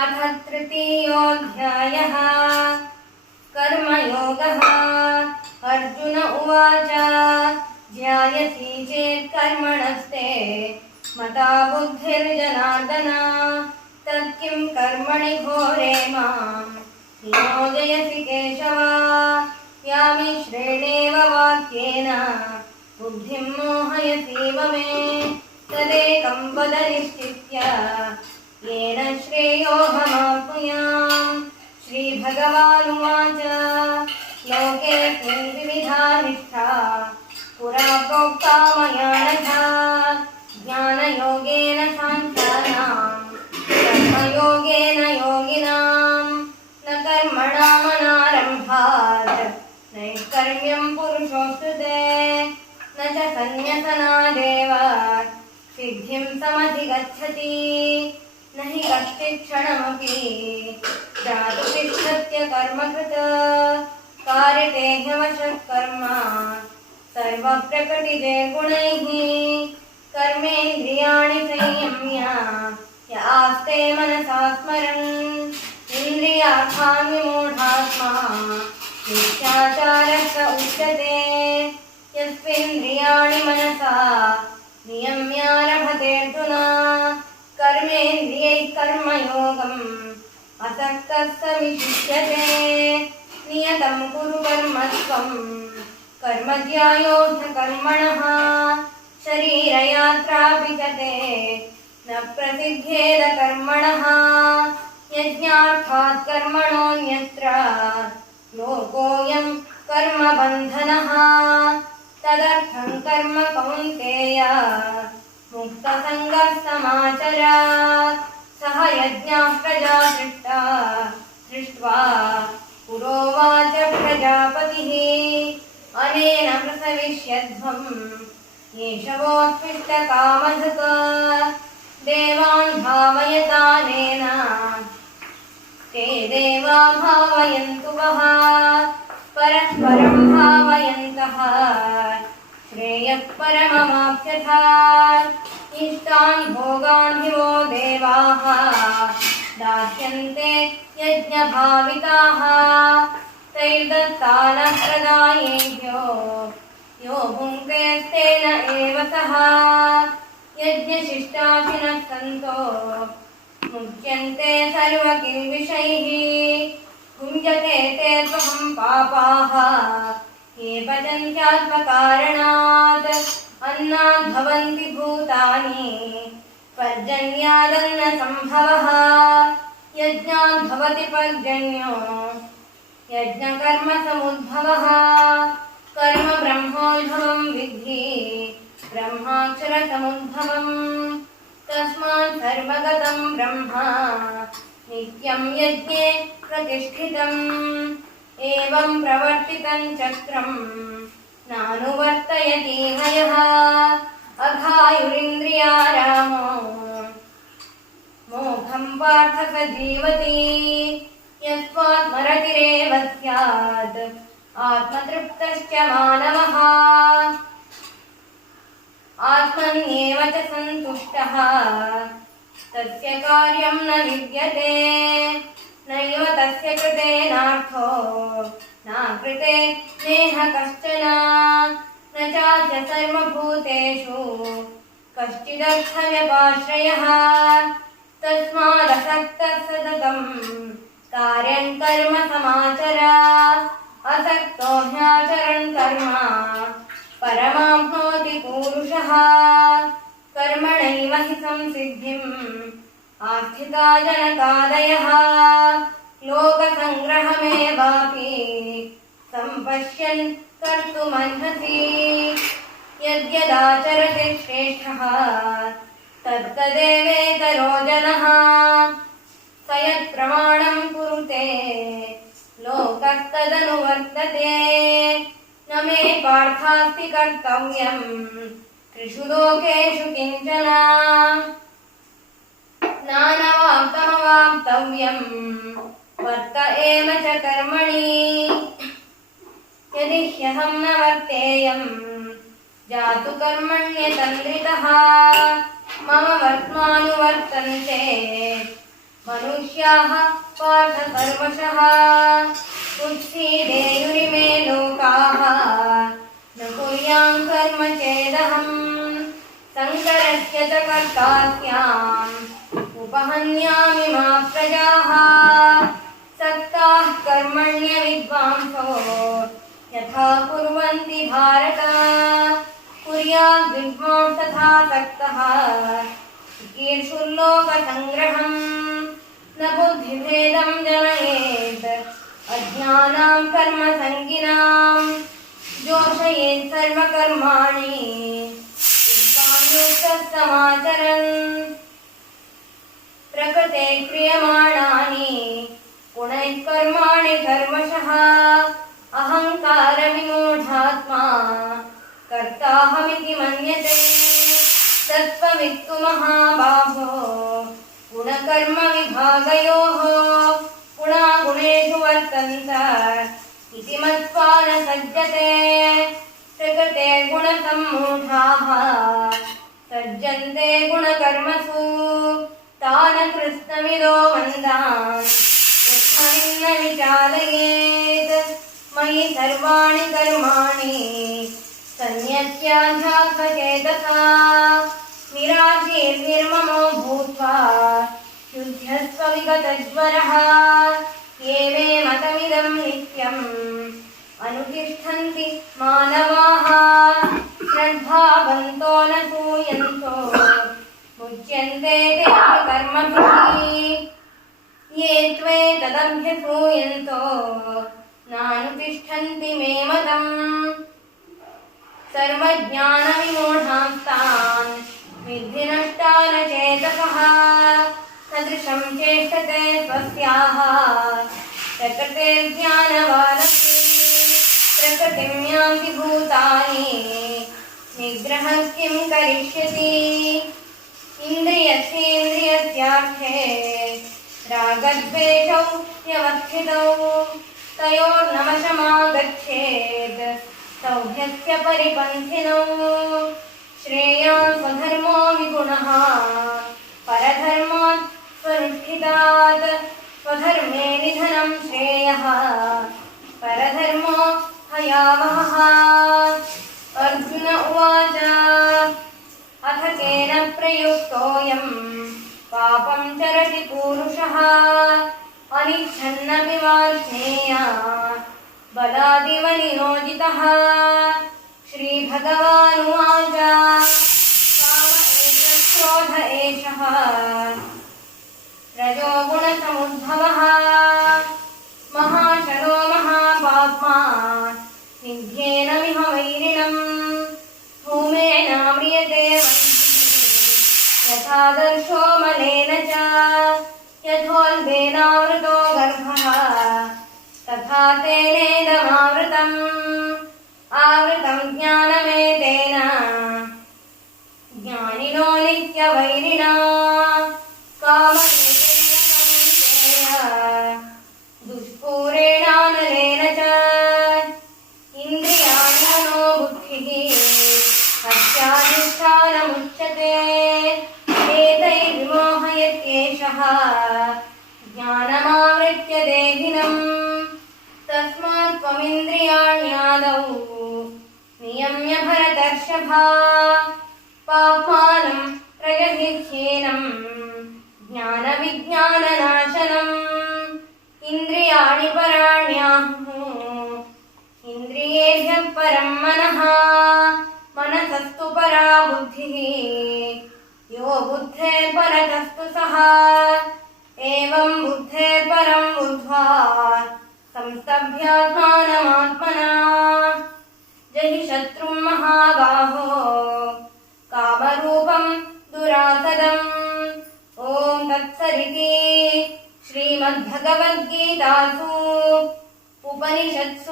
अथ तृतीयोऽध्यायः कर्मयोगः। अर्जुन उवाच ध्यायसि चेत् कर्मणस्ते मता बुद्धिर्जनार्दन तत्किं कर्मणि घोरे मां नियोजयसि केशव। यामिश्रेणेव वाक्येन बुद्धिं मोहयसीव मे तदेकं वद निश्चित्य येन श्रेयोऽहमाप्नुयाम्। श्रीभगवानुवाच लोकेऽस्मिन् विविधा निष्ठा पुरा प्रोक्ता मया नघ ज्ञानयोगेन साङ्ख्यानां कर्मयोगेन योगिनां न कर्मणामनारम्भात् नैष्कर्म्यं पुरुषोऽश्नुते न च सन्न्यसनादेव सिद्धिं समधिगच्छति न हि कश्चित् क्षणमपि जातुतिष्ठत्य कर्मकृत् कार्यते ह्यवशः कर्म सर्वप्रकृतिजे गुणैः कर्मेन्द्रियाणि संयम्य य आस्ते मनसा स्मरन् इन्द्रियार्थान् विमूढात्मा मिथ्याचारः स उच्यते। यस्त्विन्द्रियाणि मनसा नियम्यारभतेऽर्जुन कर्मेन्द्रियैः कर्मयोगम् असक्तः स विशिष्यते। नियतं कुरु कर्मत्वं कर्म ज्यायो ह्यकर्मणः शरीरयात्रापि च ते न प्रसिद्ध्येद कर्मणः यज्ञार्थात् कर्मणोऽन्यत्र लोकोऽयं कर्मबन्धनः तदर्थं कर्म कौन्तेय मुक्तसङ्गः समाचर। सह यज्ञाः प्रजा सृष्ट्वा पुरोवाच प्रजापतिः अनेन प्रसविष्यध्वं येषवोत्कृष्टकामधुक् देवान् भावयतानेन ते देवा भावयन्तु वः परस्परं भावयन्तः श्रेयः परममाप्स्यथात् इष्टान् भोगान् हि वो देवाः दास्यन्ते यज्ञभाविताः तैर्दत्तानः प्रदायेभ्यो यो भुङ्क्तेस्तेन एव सः यज्ञशिष्टाशिनः सन्तो मुच्यन्ते सर्वकिल्बिषैः भुञ्जते ते त्वहं पापाः ये पचन्त्यात्मकारणात् अन्नाद् भवन्ति भूतानि पर्जन्यादन्नसम्भवः यज्ञाद् भवति पर्जन्यो यज्ञकर्मसमुद्भवः कर्म ब्रह्मोद्भवं विद्धि ब्रह्माक्षरसमुद्भवम् तस्मात् सर्वगतं ब्रह्म नित्यं यज्ञे प्रतिष्ठितम् एवं प्रवर्तितं चक्रं नानुवर्तयतीह यः अघायुरिन्द्रियारामो मोघं पार्थ स जीवति यस्त्वात्मरतिरेव स्यात् आत्मतृप्तश्च मानवः आत्मन्येव च सन्तुष्टः तस्य कार्यं न विद्यते नैव तस्य कृतेनार्थो नाकृते नेह कश्चन न चास्य सर्वभूतेषु कश्चिदर्थव्यपाश्रयः तस्मादसक्तः सततं कार्यं कर्म समाचर असक्तो ह्याचरन् कर्म परमाप्नोति पूरुषः कर्मणैव हि संसिद्धिम् आस्थिता जनकादयः लोकसङ्ग्रहमेवापि सम्पश्यन् कर्तुमर्हसि यद्यदाचरति श्रेष्ठः तत्तदेवेतरो जनः स यत्प्रमाणं कुरुते लोकस्तदनुवर्तते न मे पार्थास्ति कर्तव्यं त्रिषु लोकेषु किञ्चन नानवाप्तमवाप्तव्यं वर्त एव च कर्मणि यदि ह्यहं न वर्तेयं जातु कर्मण्यतन्द्रितः मम वर्त्मानुवर्तन्ते मनुष्याः पार्थ सर्वशः उत्सीदेयुरिमे लोकाः न कुर्यां कर्म चेदहम् शङ्करस्य च कर्तास्याम् उपहन्यामि मा प्रजाः सक्ताः कर्मण्य विद्वांसो यथा कुर्वन्ति भारत कुर्याद् विद्वांस तथा सक्तः चिकीर्षुर्लोकसङ्ग्रहम् न बुद्धिभेदं जनयेत् अज्ञानां कर्मसङ्गिनां जोषयेत् सर्वकर्माणि विद्वान् युक्तः समाचरन् प्रकृते क्रियमाणानि गुणैः कर्माणि सर्वशः अहङ्कारविमूढात्मा कर्ताहमिति मन्यते तत्त्ववित्तु महाबाहो गुणकर्मविभागयोः गुणागुणेषु वर्तन्त इति मत्वा न सज्जते प्रकृते गुणसम्मूढाः सज्जन्ते गुणकर्मसु तान् कृत्स्नविदो मन्दान् यस्मिन् न विचालयेत् मयि सर्वाणि कर्माणि सन्न्यस्याध्यात्मचेतसा निराशीर्निर्ममो भूत्वा शुद्धस्व विगतज्वरः ये मे मतमिदं नित्यम् अनुतिष्ठन्ति मानवाः श्रद्धावन्तो न सूयन्तो मुच्यन्ते तेऽपि कर्मभिः ये त्वेतदभ्यसूयन्तो नानुतिष्ठन्ति मे मतम् सर्वज्ञानविमूढांस्तान् विद्धि नष्टान् चेतसः सदृशं चेष्टते स्वस्याः प्रकृतेर्ज्ञानवानपि प्रकृतिं यान्ति भूतानि निग्रहः किं करिष्यति इन्द्रियस्येन्द्रियस्यार्थे रागद्वेषौ व्यवस्थितौ तयोर्नवशमागच्छेत् सौभ्यस्य परिपन्थिनौ श्रेयान् स्वधर्मो विगुणः परधर्मात् स्वनुष्ठितात् स्वधर्मे निधनं श्रेयः परधर्मो भयावहः अर्जुन उवाच अथ केन प्रयुक्तोऽयं पापं चरति पूरुषः अनिच्छन्नपि वार्ष्णेया बलादिव नियोजितः श्रीभगवानुवाच काम एतत् क्रोध एषः रजोगुणसमुद्भवः महाशनो महापाप्मा निध्येनमिह वैरिणम् धूमेनाम्रियते वह्निः यथादर्शो मलेन च यथोल्बेनावृतो गर्भः तथा तेनेदमावृतम् आवृतं ज्ञानमेतेन ज्ञानिनो नित्यवैरिणा कामनेतेन कौन्तेय दुष्पूरेणानलेन च इन्द्रियाणि मनो बुद्धिः हत्याधिष्ठानमुच्यते एतैर्विमोहयत्येषः ज्ञानमावृत्य देहिनम् तस्मात् त्वमिन्द्रियाण्यादौ नियम्य भरतर्षभा पाप्मानं प्रजहिह्येनं ज्ञानविज्ञाननाशनम् इन्द्रियाणि पराण्याहुः इन्द्रियेभ्यः परं मनः मनसस्तु परा बुद्धिः यो बुद्धेर्परतस्तु सः एवं बुद्धेर्परं बुद्ध्वा संस्तभ्यात्मानमात्मना जहि शत्रुं महाबाहो कामरूपं दुरासदम् ॐ तत्सदिति श्रीमद्भगवद्गीतासु उपनिषत्सु